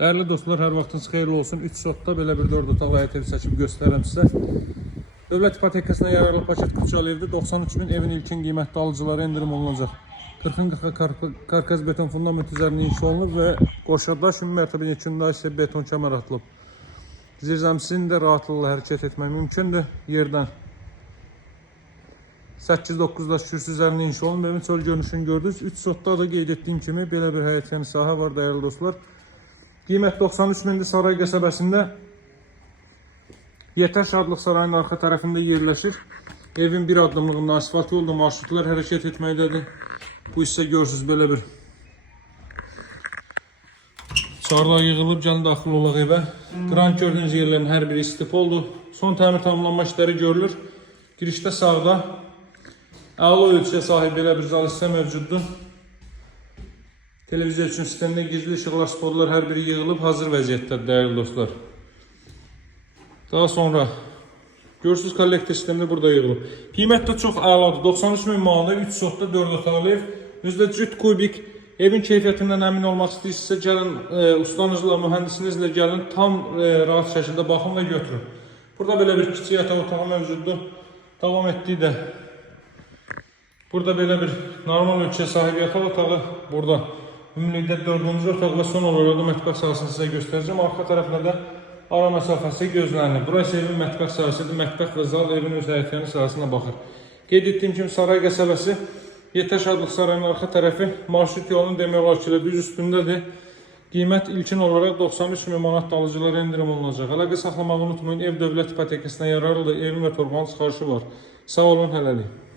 Değerli dostlar, hər vaxtınız xeyirli olsun. 3 sotda belə bir 4 otaqlı həyət evi seçib göstərəm sizə. Dövlət ipotekasına yararlı paket Kırçalı evdə 93.000 evin ilkin qiymətli alıcılara indirim olunacaq. 40-40 karkaz beton fundament üzərində inşa olunub və qoşada şimdi mərtəbənin içində isə beton kəmər atılıb. Zirzəmisinin də rahatlıqla hərəkət etmək mümkündür. Yerdən 8-9 daş kürsü üzərində inşa olunub. Evin çöl görünüşünü gördünüz. 3 sotda da qeyd etdiyim kimi belə bir həyət yəni sahə var değerli dostlar. Qiymət 93.000 Saray qəsəbəsində Yetər Şadlıq Sarayının arxa tərəfində yerləşir. Evin bir addımlığında asfalt yolda marşrutlar hərəkət etməkdədir. Bu hissə görürsünüz belə bir çardağa yığılıb, gəlin daxil olaq evə. Qrant gördüyünüz yerlərin hər biri istif oldu. Son təmir tamamlanma işləri görülür. Girişdə sağda əla ölçüyə sahib belə bir zal hissə mövcuddur. Televiziya üçün sistemdə gizli işıqlar, spotlar hər biri yığılıb, hazır vəziyyətdədir değerli dostlar. Daha sonra görürsünüz kollektor sistemdə burada yığılıb. Qiymət də çox əladır. 93.000 manata 3 sotda 4 otaqlı ev. Özdə cüt kubik. Evin keyfiyyətindən əmin olmaq istəyirsinizsə gəlin ustanızla, mühəndisinizlə gəlin tam rahat şəkildə baxın və götürün. Burada belə bir kiçik yataq otağı mövcuddur. Davam etdiyi də burada belə bir normal ölçüyə sahib yataq otağı. Burada ümumilikdə 4-cü otaq və son olaraq da mətbəx sahəsini sizə göstərəcəm. Arxa tərəfdə də ara məsafəsi gözlənilir. Burası evin mətbəx sahəsidir. Mətbəx və zal evin öz həyətyanı sahəsinə baxır. Qeyd etdiyim kimi Saray qəsəbəsi Yetər Şadlıq Sarayının arxa tərəfi marşrut yolunun demək olar ki düz üstündədir. Qiymət ilkin olaraq 93.000 manat alıcılara indirim olunacaq. Əlaqə saxlamağı unutmayın. Ev dövlət ipotekasına yararlıdır. Evin və torbanın çıxarışı var. Sağ olun, hələlik.